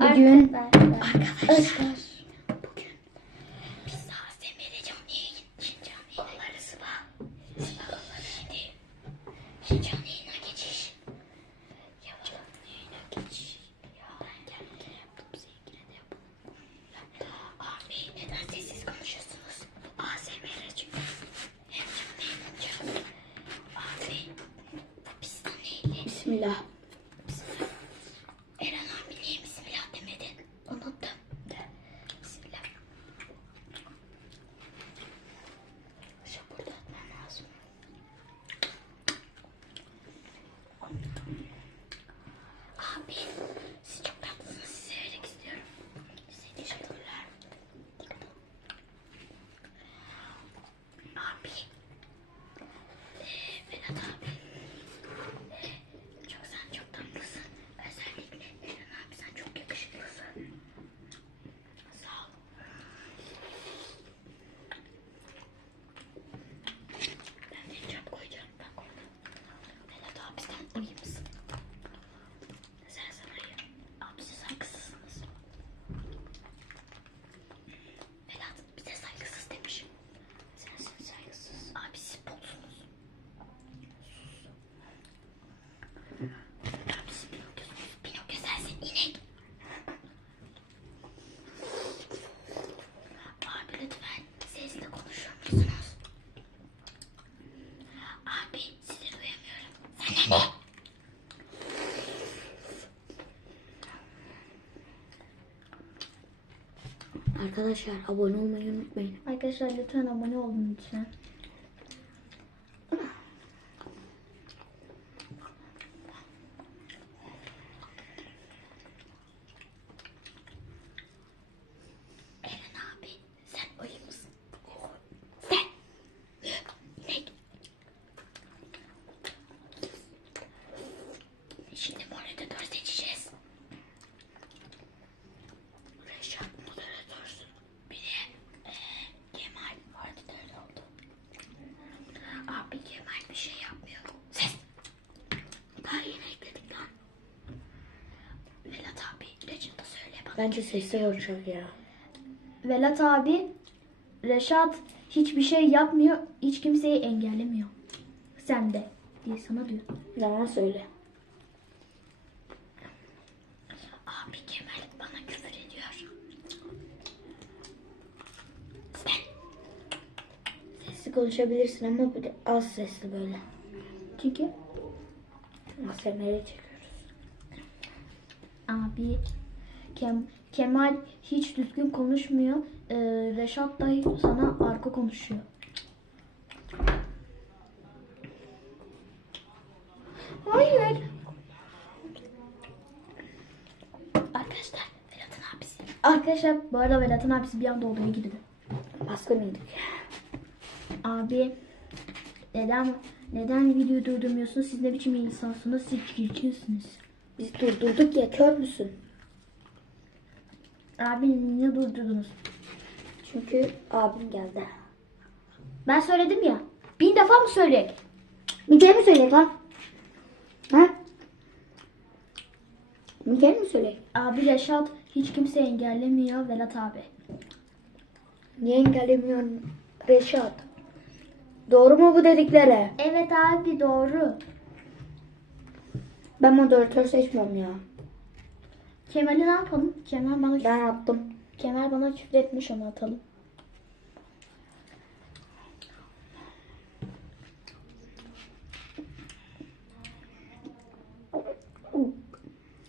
Bugün Arkadaşlar. bugün biz ASMR canlıya gideceğim. Kolları sıva. Sıva kolları şimdi. Şimdi canlı yayına geçiş. Yavaş canlı yayına geçiş. Ya ben kendime yaptım. Sevgili de yapalım. Abi neden sessiz konuşuyorsunuz? ASMR çünkü. Hem canlı yayınlayacağız. Abi. Pistan neyli? Bismillah. Eren abi niye bismillah demedin? Unuttum. De. Bismillah. Şu burada atmam lazım. Abi siz çok tatlısınız. Sizi severek istiyorum. Size teşekkürler. Abi. Ee, Vedat abi. Ee, çok sen çok tatlısın. Özellikle Eren abi sen çok yakışıklısın. Sağ ol. Ben de çöp koyacağım. Ben koydum. Vedat abi sen iyi misin? Sen sen hayır. Abi siz saygısızsınız. Vedat bize saygısız demiş. Sensin saygısız. Abi siz bolsunuz. Abi siz Pinokyo'sunuz. Pinokyo sensin inek. Abi lütfen sesle konuşur musunuz? Abi sizi duyamıyorum. Sana ne? Arkadaşlar abone olmayı unutmayın. Arkadaşlar lütfen abone olun lütfen. Eren abi sen oyun musun? Sen. İnek. Şimdi moderatör seçeceğiz. Reşat moderatörsün. Bir de eee, Kemal moderatör oldu. Abi Kemal bir şey yapmıyor. Ses. Daha yeni ekledik lan. Velat abi Recep'e söyle bana. Bence sesli konuşalım ya. Velat abi Reşat hiçbir şey yapmıyor. Hiç kimseyi engellemiyor. Sen de diye sana diyor. Yalan söyle. Abi Kemal bana küfür ediyor. Sen Sesli konuşabilirsin ama de az sesli böyle. Çünkü ASMR'e çekiyoruz. abi Kem, Kemal hiç düzgün konuşmuyor. Ee, Reşat da sana arka konuşuyor. Hayır. arkadaşlar Vedat'ın abisi. Arkadaşlar bu arada Vedat'ın abisi bir anda odaya girdi. Baskın yedik. Abi neden neden video durdurmuyorsun? Siz ne biçim insansınız? Siz çirkinsiniz. Biz durdurduk ya kör müsün? Abi niye durdurdunuz? Çünkü abim geldi. Ben söyledim ya. Bin defa mı söyleyek? Bir kere mi söyle lan? Ha? Bir kere mi söyle? Abi Reşat hiç kimse engellemiyor Velat abi. Niye engellemiyorsun Reşat? Doğru mu bu dedikleri? Evet abi doğru. Ben moderatör seçmiyorum ya. Kemal'i ne yapalım? Kemal bana Ben attım. Kemal bana küfür etmiş ama atalım.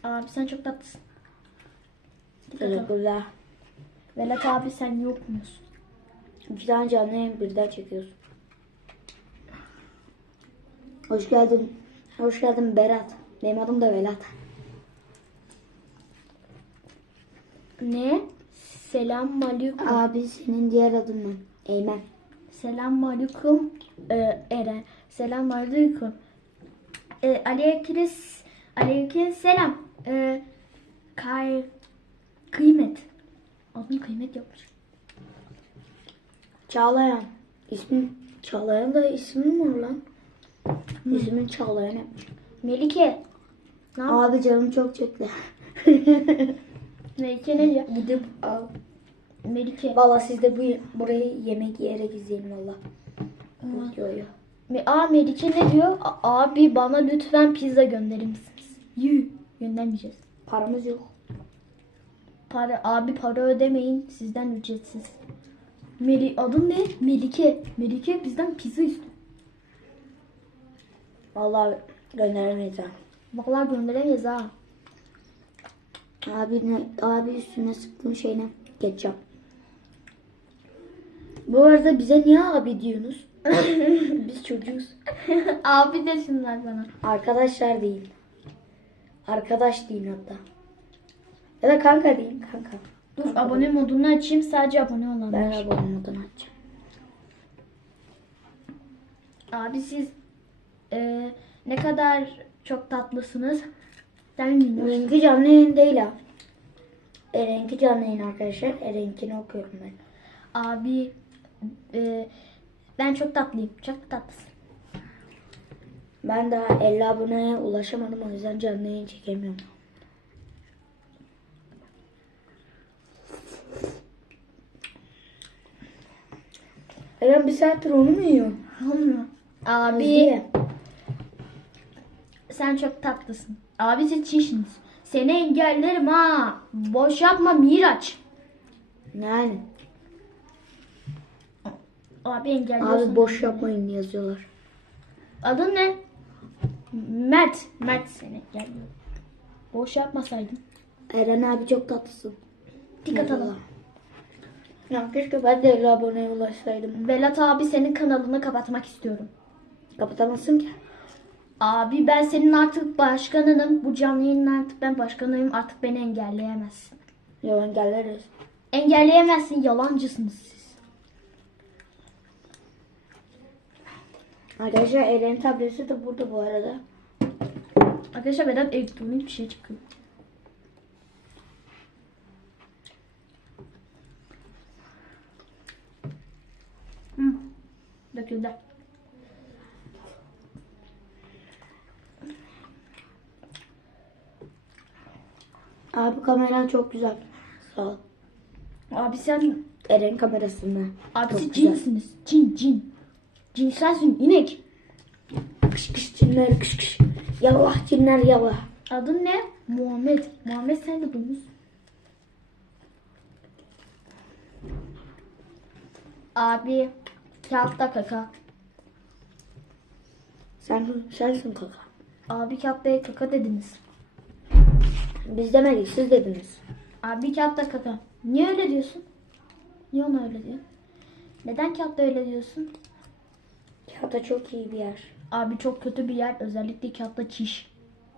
Abi sen çok tatlısın. Git atalım. Teşekkürler. Velat abi sen yok musun? İki tane canlı yayın birden çekiyorsun. Hoş geldin. Hoş geldin Berat. Benim adım da Velat. Ne? Selam aleyküm. Abi senin diğer adın ne? Eymen. Selam aleyküm ee, Eren. Selam aleyküm. Ee, aleyküm aleyküm selam. Ee, kay kıymet. Adım kıymet yapmış. Çağlayan. İsmin Çağlayan da ismin mi lan? İsmin Çağlayan yapmış. Melike. Ne Abi canım çok çekti. Melike ne diyor? Gidip al. Melike. Valla siz de bu burayı yemek yiyerek izleyin valla. Videoyu. Me- Aa Melike ne diyor? A- abi bana lütfen pizza gönderir misiniz? Yuh. Göndermeyeceğiz. Paramız yok. Para, abi para ödemeyin. Sizden ücretsiz. Meli, adın ne? Melike. Melike bizden pizza istiyor. Valla gönderemeyiz ha. Vallahi gönderemeyiz ha. Abi ne? Abi üstüne sıktığın şeyine ketçap. Bu arada bize niye abi diyorsunuz? Biz çocuğuz. abi desinler bana. Arkadaşlar değil. Arkadaş deyin hatta. Ya da kanka deyin kanka. Dur abone modunu açayım. Sadece abone olanlar. Ben abone modunu açacağım. Abi siz e, ne kadar çok tatlısınız. Sen bilmiyorsun. Erenki canlı yayın değil ha. Erenki canlı yayın arkadaşlar. Erenkini okuyorum ben. Abi e, ben çok tatlıyım. Çok tatlısın. Ben daha 50 aboneye ulaşamadım o yüzden canlı yayın çekemiyorum. Eren bir saattir onu mu yiyor? Olmuyor. Abi Abi. sen çok tatlısın. Abi siz çişiniz. Seni engellerim ha. Boş yapma Miraç. Yani. Abi engelliyorsun. Abi boş yapmayın yazıyorlar. Adın ne? Mert. Mert seni engelliyor. Boş yapmasaydın. Eren abi çok tatlısın. Dik atalım. Vallahi. Ya keşke ben de 50 aboneye ulaşsaydım. Velat abi senin kanalını kapatmak istiyorum. Kapatamazsın ki. Abi ben senin artık başkanınım. Bu canlı yayının artık ben başkanıyım. Artık beni engelleyemezsin. Ya engelleriz. Engelleyemezsin. Yalancısınız siz. Arkadaşlar Eren'in tableti de burada bu arada. Arkadaşlar Vedat elektronik bir şey çıkıyor. Hı. Döküldü. Abi kameran çok güzel. Sağ ol. Abi sen Eren kamerasında. abi Çok siz cinsiniz. Cin cin. Cin sensin inek. Kış kış cinler kış kış. Yallah cinler yallah. Adın ne? Muhammed. Muhammed sen de domuz. Abi kağıtta kaka. Sen sensin kaka. Abi kağıtta kaka dediniz. Biz demedik siz dediniz. Abi kağıtta kaka. Niye öyle diyorsun? Niye ona öyle diyor? Neden kağıtta öyle diyorsun? Kağıta çok iyi bir yer. Abi çok kötü bir yer. Özellikle kağıtta çiş.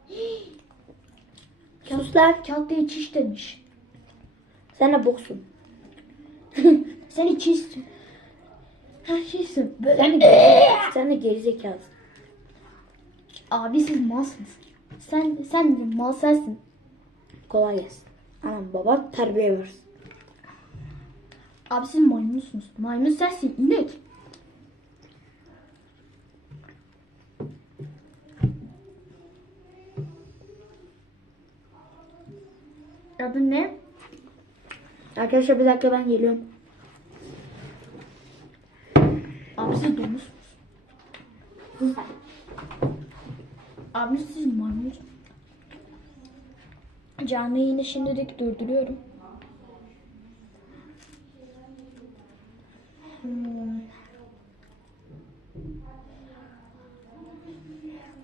Sus lan. Kağıtta çiş demiş. Sen de boksun. Sen çişsin. Ha çişsin. Böyle. Sen de, sen de gerizekalısın. Abi siz malsınız. Sen sen mal sensin. Kolay gelsin. Anam baban terbiye versin. Abi siz maymunsunuz. Maymun sensin inek. Adın ne? Arkadaşlar bir dakika ben geliyorum. Abi siz domuzsunuz. Abi siz maymunsunuz. Canlı yayını şimdilik durduruyorum. Hmm.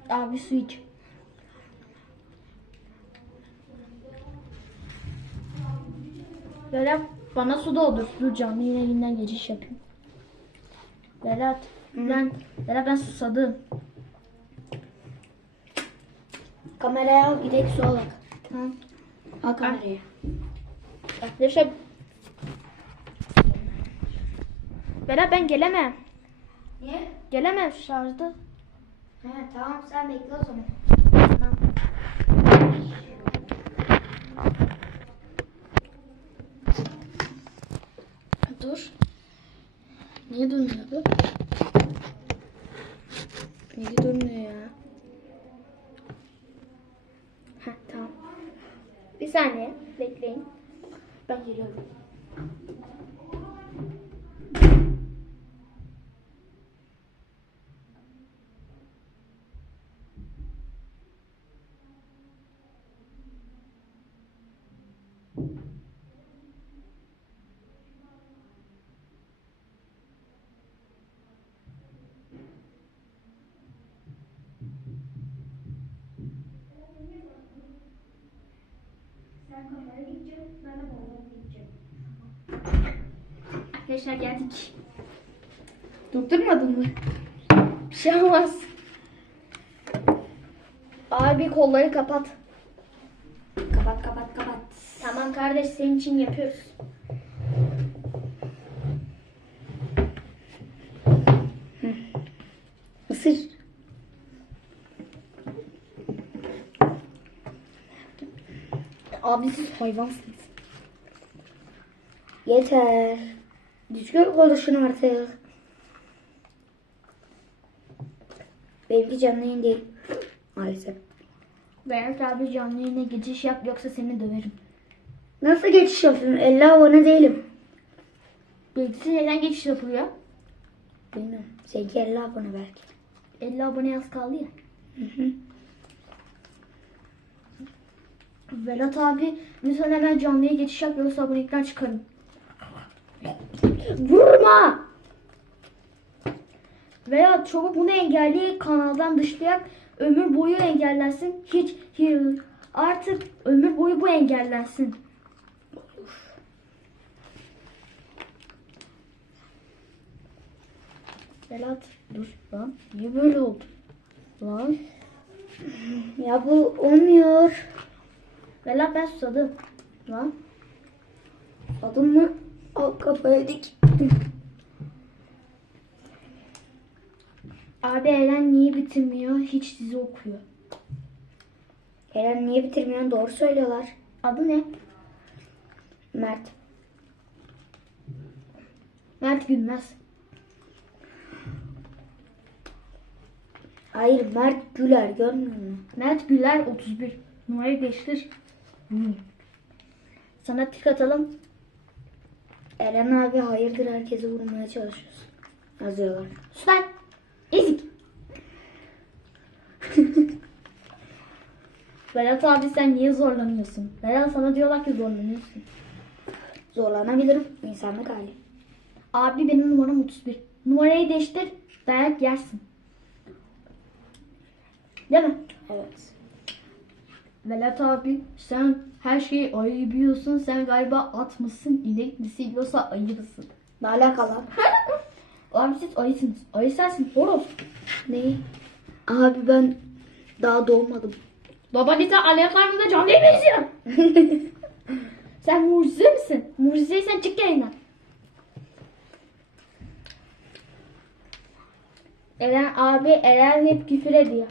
Abi su iç. Berat bana su doldur. Dur canlı yayından geçiş yapayım. Berat ben Berat ben susadım. Kameraya al gidelim su alak. Hı. Al kamerayı. Arkadaşlar Berat ben gelemem. Niye? Gelemem şarjda. He tamam sen bekle o zaman. Tamam. Dur. Niye durmuyor bu? Niye durmuyor ya? Heh, tamam. Bir saniye bekleyin. Ben geliyorum. Arkadaşlar geldik. Durdurmadın mı? Bir şey olmaz. Abi kolları kapat. Kapat kapat kapat. Tamam kardeş senin için yapıyoruz. Isır. Abi siz hayvansınız. Yeter. Düzgün konuşun artık. Benimki canlı yayın değil. Maalesef. Berat abi canlı yayına geçiş yap yoksa seni döverim. Nasıl geçiş yapayım? 50 abone değilim. Bilgisi neden geçiş yapılıyor? Bilmiyorum. Seninki 50 abone belki. 50 abone az kaldı ya. Hı hı. Velat abi lütfen hemen canlıya geçiş yap yoksa abonelikten çıkarım. Vurma! Veya çabuk bunu engelli kanaldan dışlayak ömür boyu engellensin. Hiç, hiç artık ömür boyu bu engellensin. Velat dur lan niye böyle oldu? Lan Ya bu olmuyor. Velat ben susadım. Lan Adın mı? Al kafaya dik. abi Eren niye bitirmiyor? Hiç dizi okuyor. Eren niye bitirmiyorsun? Doğru söylüyorlar. Adı ne? Mert. Mert Gülmez. Hayır Mert Güler görmüyor musun? Mert Güler 31. Numarayı değiştir. Hmm. Sana tik atalım. Eren abi hayırdır herkesi vurmaya çalışıyorsun. Yazıyorlar. Lan. Ezik. Berat abi sen niye zorlanıyorsun? Berat sana diyorlar ki zorlanıyorsun. Zorlanabilirim. İnsanlık hali. Abi benim numaram 31. Numarayı değiştir. Dayak yersin. Değil mi? Evet. Velat abi sen her şeyi ayı biliyorsun. Sen galiba at mısın, inek misin yoksa ayı mısın? Ne alakalı? Abi siz ayısınız. Ayı sensin horoz. Neyi? Abi ben daha doğmadım. Babanita ayaklarında canlı benziyor. sen mucize misin? Mucizeysen çık yayından. Eren abi Eren hep küfür ediyor.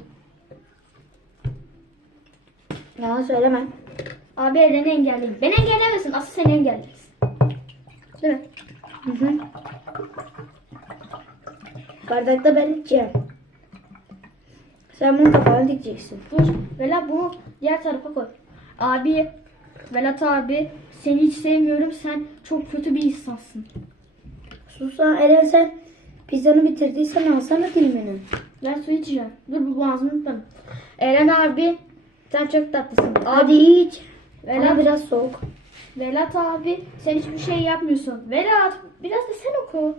Yalan söyleme. Abi Eren'i engelleyin. Beni engellemesin. Asıl seni engelleriz. Değil mi? Hı hı. Bardakta ben içeceğim. Sen bunu kafana dikeceksin. Dur. Velat bunu diğer tarafa koy. Abi. Velat abi. Seni hiç sevmiyorum. Sen çok kötü bir insansın. Sus lan Eren sen pizzanı bitirdiysen alsana dilimini. Ben su içeceğim. Dur bu boğazımı tutma. Eren abi. Sen çok tatlısın. Hadi iç. Velat, Ama biraz soğuk. Velat abi. Sen hiçbir şey yapmıyorsun. Velat. Biraz da sen oku.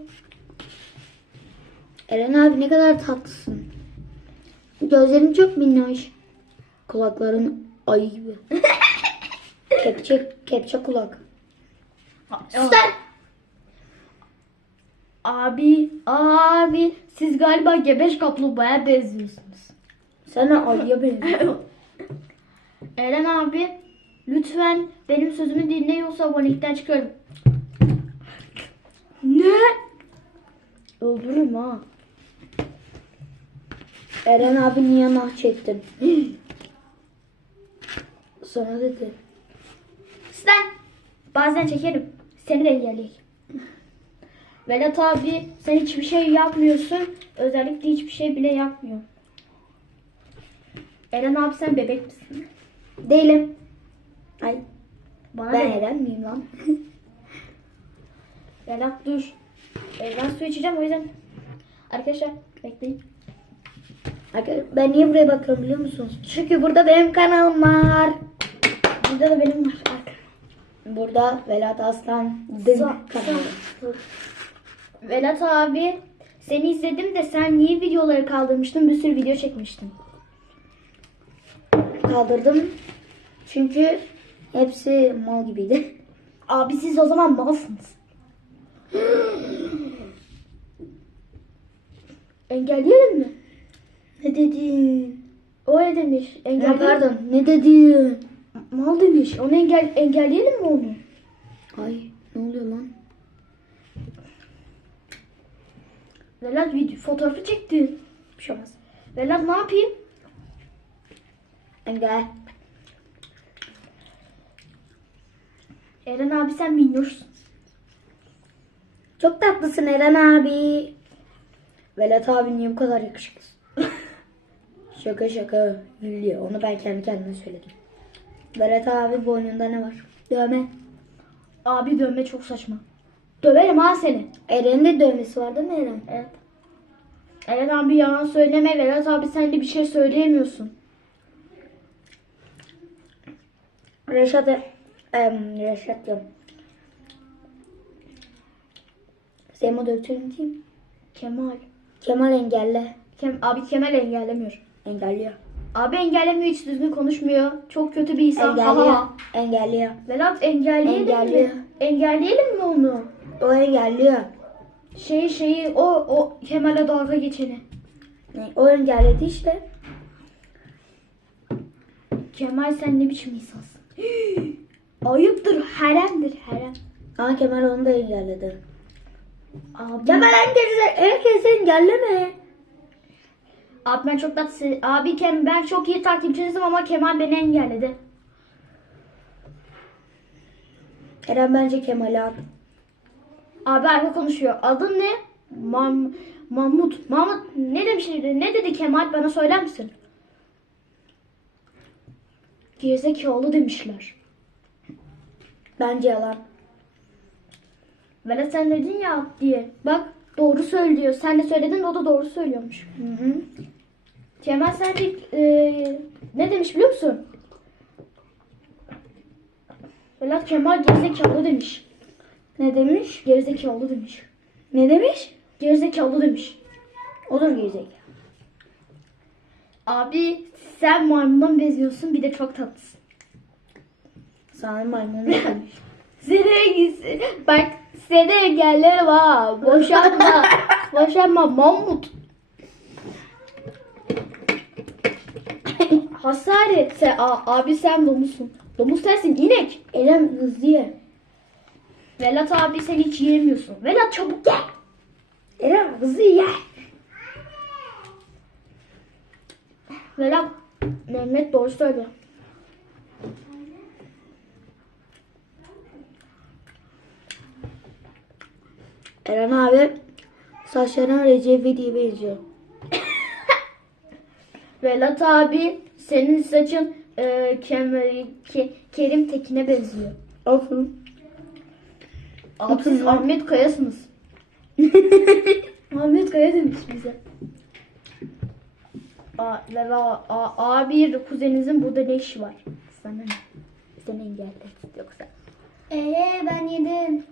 Eren abi ne kadar tatlısın. Gözlerin çok minnoş. Kulakların ayı gibi. kepçe, kepçe kulak. Sus Abi, abi siz galiba gebeş kaplumbağaya benziyorsunuz. Sen ayıya benziyorsun. Eren abi lütfen benim sözümü dinle yoksa abonelikten çıkarım. ne? Öldürürüm ha. Eren abi niye nah çektin? Sana dedi. Sen bazen çekerim. Seni de engelleyeyim. Vedat abi sen hiçbir şey yapmıyorsun. Özellikle hiçbir şey bile yapmıyor. Eren abi sen bebek misin? Değilim. Ay. Bana Ben ne? Eren miyim lan? Vedat dur. Ben su içeceğim o yüzden. Arkadaşlar bekleyin. Arkadaşlar, Ben niye buraya bakıyorum biliyor musunuz? Çünkü burada benim kanalım var. Burada da benim var. Burada Velat Aslan kanalı. Velat abi seni izledim de sen niye videoları kaldırmıştın? Bir sürü video çekmiştin. Kaldırdım. Çünkü hepsi mal gibiydi. Abi siz o zaman malsınız. Engelleyelim mi? Ne dedin? O ne demiş? Ya Engelleyelim. pardon ne dedin? Mal demiş. Onu engel engelleyelim mi onu? Ay ne oluyor lan? Velat video fotoğrafı çekti. Bir şey olmaz. Velat ne yapayım? Engel. Eren abi sen minnoşsun. Çok tatlısın Eren abi. Velat abi niye bu kadar yakışıklısın? şaka şaka gülüyor. Onu ben kendi kendime söyledim. Velat abi boynunda ne var? Dövme. Abi dövme çok saçma. Döverim ha seni. Eren'in de dövmesi var değil mi Eren? Evet. Eren abi yalan söyleme. Velat abi sen de bir şey söyleyemiyorsun. Reşat, Reşat diyorum. Sema döktürün diyeyim. Kemal. Kemal engelle. Kem abi Kemal engellemiyor. Engelliyor. Abi engellemiyor hiç düzgün konuşmuyor. Çok kötü bir insan. Engelliyor. Aha. Engelliyor. Velat engelleyelim Engelliyor. mi? Engelleyelim mi onu? O engelliyor. Şeyi şeyi o o Kemal'e dalga geçeni. Ne? O engelledi işte. Kemal sen ne biçim insansın? Ayıptır, haremdir, harem. Ama Kemal onu da engelledi. Abi, Kemal herkese, herkese engelleme. abi ben çok tatlı. Abi Kem, ben çok iyi takipçinizim ama Kemal beni engelledi. Eren bence Kemal'i at. Abi arka konuşuyor. Adın ne? Mam Mahmut. Mahmut ne demişti? Ne dedi Kemal? Bana söyler misin? Gerizekalı demişler. Bence yalan. Velet sen dedin ya diye. Bak doğru söylüyor. Sen de söyledin o da doğru söylüyormuş. Hı hı. Kemal sence e, ne demiş biliyor musun? Velat Kemal gerizekalı demiş. Ne demiş? Gerizekalı demiş. Ne demiş? Gerizekalı demiş. Olur gelecek. Abi sen maymundan beziyorsun bir de çok tatlısın. Sana maymun? Seni gitsin. Bak seni engellerim ha. Boşanma. Boşanma Mahmut. Hasaret. Sen, a- abi sen domuzsun. Domuz sensin inek. Eren hızlı ye. Velat abi sen hiç yiyemiyorsun. Velat çabuk gel. Eren hızlı ye. Velat Mehmet doğru söylüyor. Eren abi saçlarına Recep İvedik'e benziyor. Velat abi senin saçın e, Kemal, Ke- Kerim Tekin'e benziyor. Olsun. Abi siz Ahmet Kaya'sınız. Ahmet Kaya demiş bize. A, ve a, a, abi kuzeninizin burada ne işi var? Sana ne? Seni engelledi yoksa. Ee ben yedim.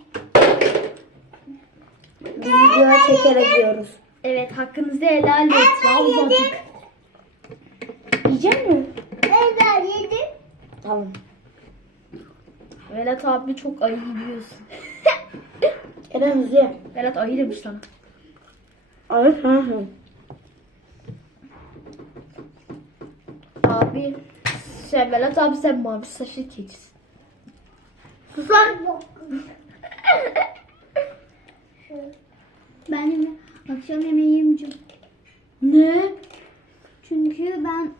Video çekerek yiyoruz. Evet hakkınızı helal et. Yavrucak. Yiyecek mi? Ben yedim. Tamam. Velat abi çok ayı biliyorsun. Hızlı ye. Velat ayı demiş sana. Ay hı hı. Abi sen Velat abi sen mavi saçlı keçisin. Susar. Ben yine akşam yemeği yemeyeceğim. Ne? Çünkü ben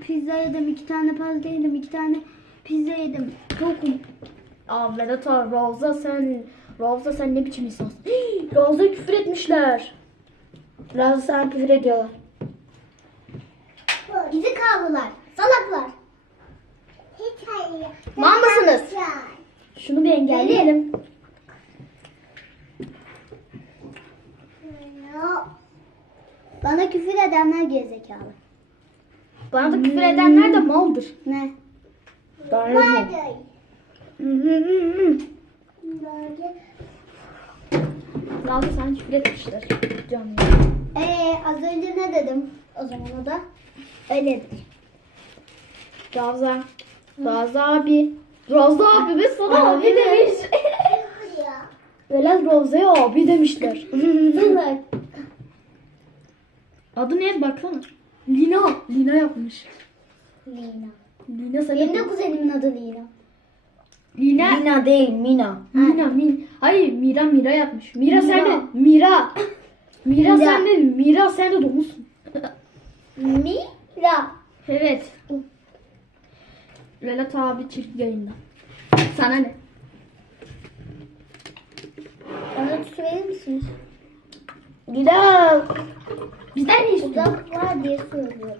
pizza yedim, iki tane pasta yedim, iki tane pizza yedim. Tokum. Aa Vedat Ravza sen Ravza sen ne biçim insansın? Ravza küfür etmişler. Biraz sana küfür ediyorlar. Bizi kaldılar. Salaklar. Hiç hayır. Mal mısınız? Şunu bir engelleyelim. Bana küfür edenler gerizekalı. Bana da küfür edenler de maldır. Ne? Hı. Lazım sana küfür etmişler. Canlı. Ee, az önce ne dedim o zaman o da? Öyle dedim. Ravza. Ravza abi. Ravza abi ve sana abi demiş. Velal Ravza'ya abi demişler. Adı ne baksana. Lina. Lina yapmış. Lina. Lina sana. Benim de kuzenimin adı Lina. Lina. Mina değil Mina. Mina, Min. Hayır Mira Mira yapmış. Mira, Mira. sen de. Mira. Mira, Mira. sen de. Mira sen de domuzsun. Mira. Evet. Velat abi çift yayında. Sana ne? Bana tut verir misiniz? Gidal. Bizden ne istiyorsun? Uzak var diye söylüyorum.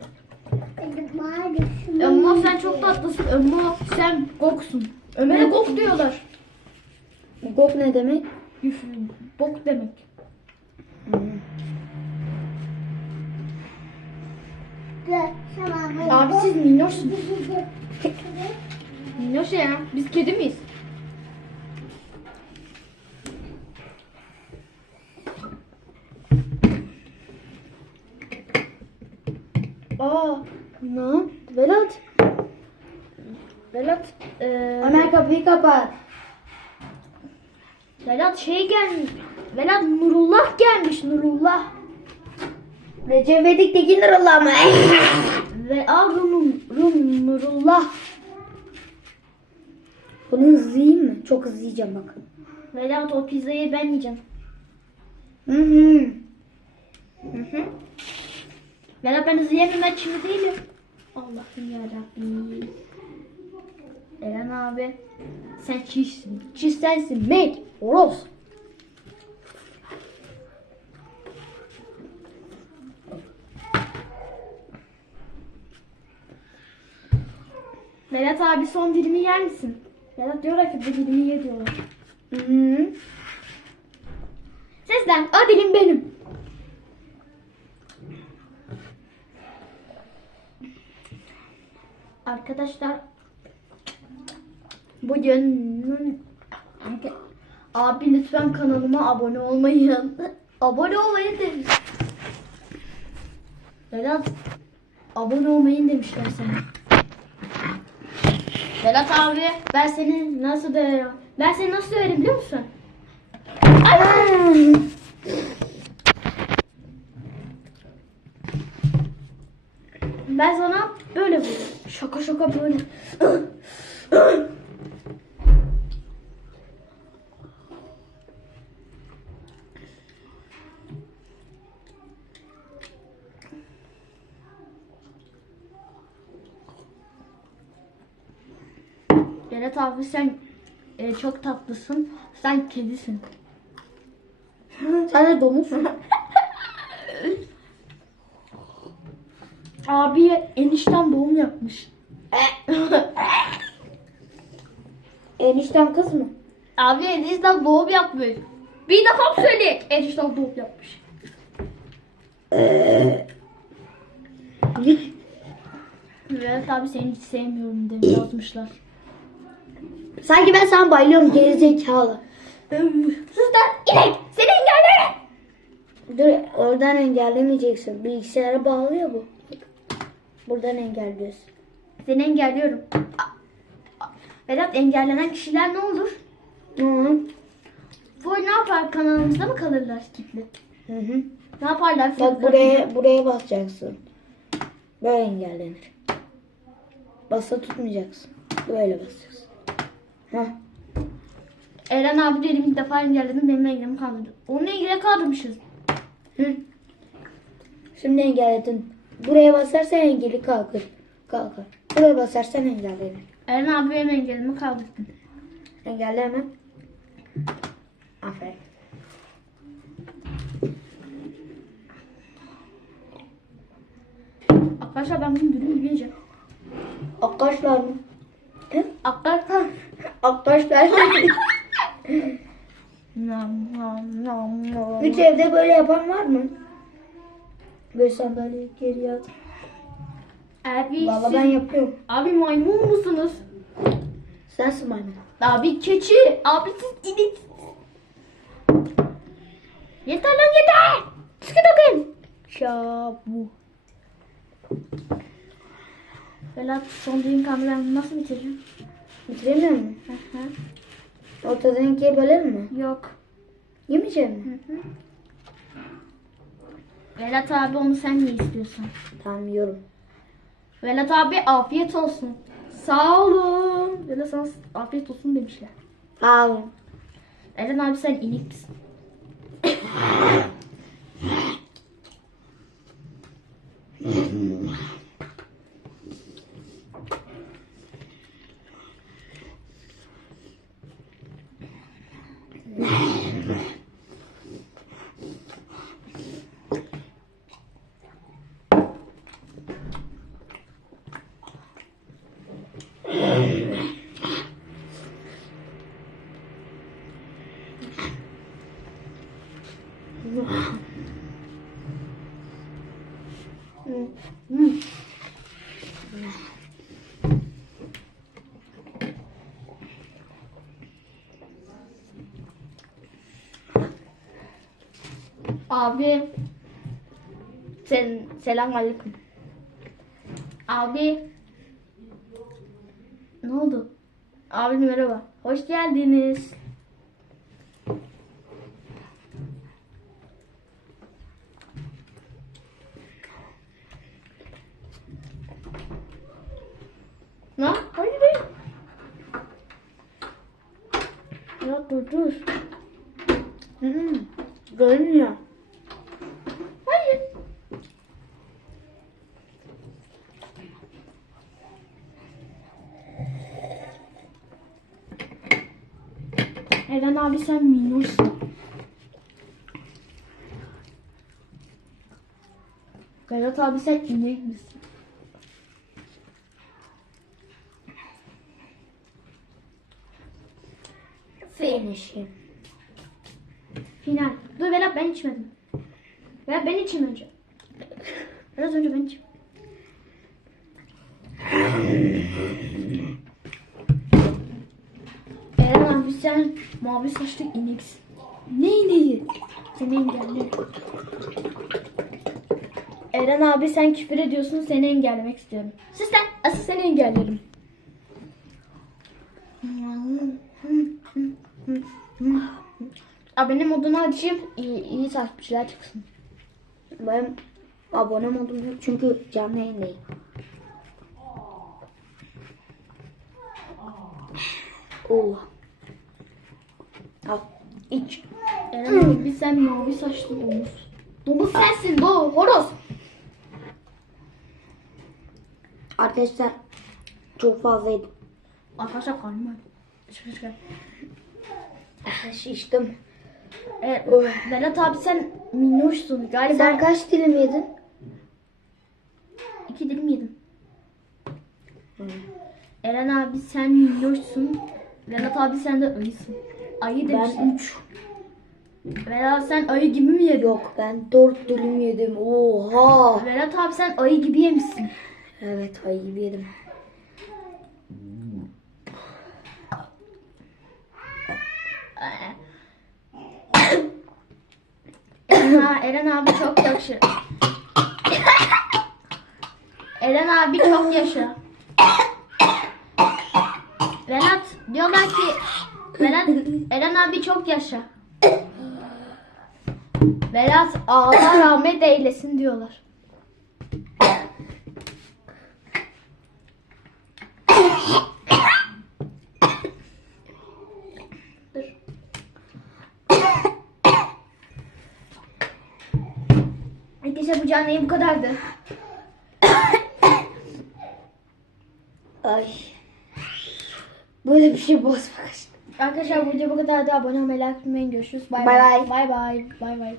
Ömmo sen çok tatlısın. Ömmo sen goksun. Ömer'e gok diyorlar. Gok ne demek? Üf, Bok demek. Abi siz minnoşsunuz. Minnoş ya. Biz kedi miyiz? Aa, ne? Velat. Velat. Eee Ömer kapıyı kapat. Velat şey gelmiş. Velat Nurullah gelmiş Nurullah. Recep İvedik Tekin Nurullah mı? Ve Rum, Rum Nurullah. Bunu hızlı yiyeyim mi? Çok hızlı yiyeceğim bak. Velat o pizzayı ben yiyeceğim. Hı hı. Hı hı. Velat ben hızlı yememek için değilim. Allah'ım yarabbim. Eren abi. Sen çişsin. Çiş sensin. Make. Horoz. Vedat abi son dilimi yer misin? Vedat diyorlar ki bu dilimi ye diyorlar. Hı hı. Seslen. O dilim benim. Arkadaşlar bugün abi lütfen kanalıma abone olmayın. abone olmayın demiş. Vedat abone olmayın demişler sana. Vedat abi ben seni nasıl döverim? Ben seni nasıl döverim biliyor musun? Ben sana böyle vururum. Şaka şaka böyle. Berat abi sen e, çok tatlısın. Sen kedisin. Sen de domuzsun. Abi enişten doğum yapmış. Enişten kız mı? Abi enişten doğum yapmış. Bir defa söyle. Enişten doğum yapmış. Evet abi seni hiç sevmiyorum demiş yazmışlar. Sanki ben sana bayılıyorum gerizekalı. Sus lan inek seni engelleme. Dur oradan engellemeyeceksin. Bilgisayara bağlı ya bu. Buradan engelliyorsun. Seni engelliyorum. Vedat engellenen kişiler ne olur? Hı Bu ne yapar kanalımızda mı kalırlar kilitli? hı. hı. Ne yaparlar? Bak buraya buraya basacaksın. Böyle engellenir. Basa tutmayacaksın. Böyle basacaksın. Hah. Eren abi de elimi ilk defa engelledim benim engelimi kaldırdı. Onun engele kaldırmışız. Hı. Şimdi engelledin. Buraya basarsan engeli kalkır. Kalkar. Buraya basarsan engellenir. Eren abi benim engelimi kaldırdı. Engelleme. Aferin. Arkadaşlar ben bunu dürüm yiyeceğim. Arkadaşlar mı? Arkadaşlar. Arkadaşlar. Nam nam nam nam. Hiç evde böyle yapan var mı? Böyle sandalye geriye at. Abi Valla siz- ben yapıyorum. Abi maymun musunuz? Sensin maymun. Abi keçi. Abi siz idik. Yeter lan yeter. Sıkı dokun. Şabu. Berat son düğün kameramı nasıl bitireceğim? Bitiremiyor musun? Hı hı. Ortadan ikiye bölelim mi? Yok. Yemeyecek mi? Velat abi onu sen ne istiyorsun? Tamam yiyorum. Velat abi afiyet olsun. Sağ olun. Velat sana afiyet olsun demişler. Sağ olun. Eren abi sen inik misin? Abi sen selam aleyküm. Abi ne oldu? Abi merhaba. Hoş geldiniz. Ne? Hayır hayır. Ya dur dur. Hmm. Görünmüyor. Hayır. Eren abi sen minnoşsun. Berat abi sen inek misin? Finish'im. Final. Dur Berat ben içmedim. Berat ben içeyim önce. Biraz önce ben içeyim. Eren abi sen mavi saçlı ineksin. Ne ineği? Seni engellerim. Eren abi sen küfür ediyorsun seni engellemek istiyorum. Sus lan asıl seni engellerim. Abone modunu açayım iyi, iyi takipçiler çıksın. Benim abone modum yok çünkü canlı yayındayım. Oh. Al. iç. Eren abi sen mavi saçlı domuz. Domuz sensin do horoz. Arkadaşlar çok fazla yedim. Arkadaşlar karnım var. Çıkar çıkar. Şiştim. Evet. Berat abi sen minnoşsun galiba. Sen kaç dilim yedin? iki dilim yedim. Eren abi sen minnoşsun. Berat abi sen de ayısın. Ayı demişsin. Ben 3. Berat sen ayı gibi mi yedin? Yok ben 4 dilim yedim. Oha. Berat abi sen ayı gibi yemişsin. Evet ayı gibi yedim. Eren, a- Eren abi çok yaşa. Eren abi çok yaşa. Berat diyorlar ki Berat Eren abi çok yaşa. Berat Allah rahmet eylesin diyorlar. Arkadaşlar bu canlı bu kadardı. Ay. Böyle bir şey bozmak. Arkadaşlar bu video bu kadardı. Abone olmayı, like etmeyi, görüşürüz. Bay. bay. Bay bay. Bay bay.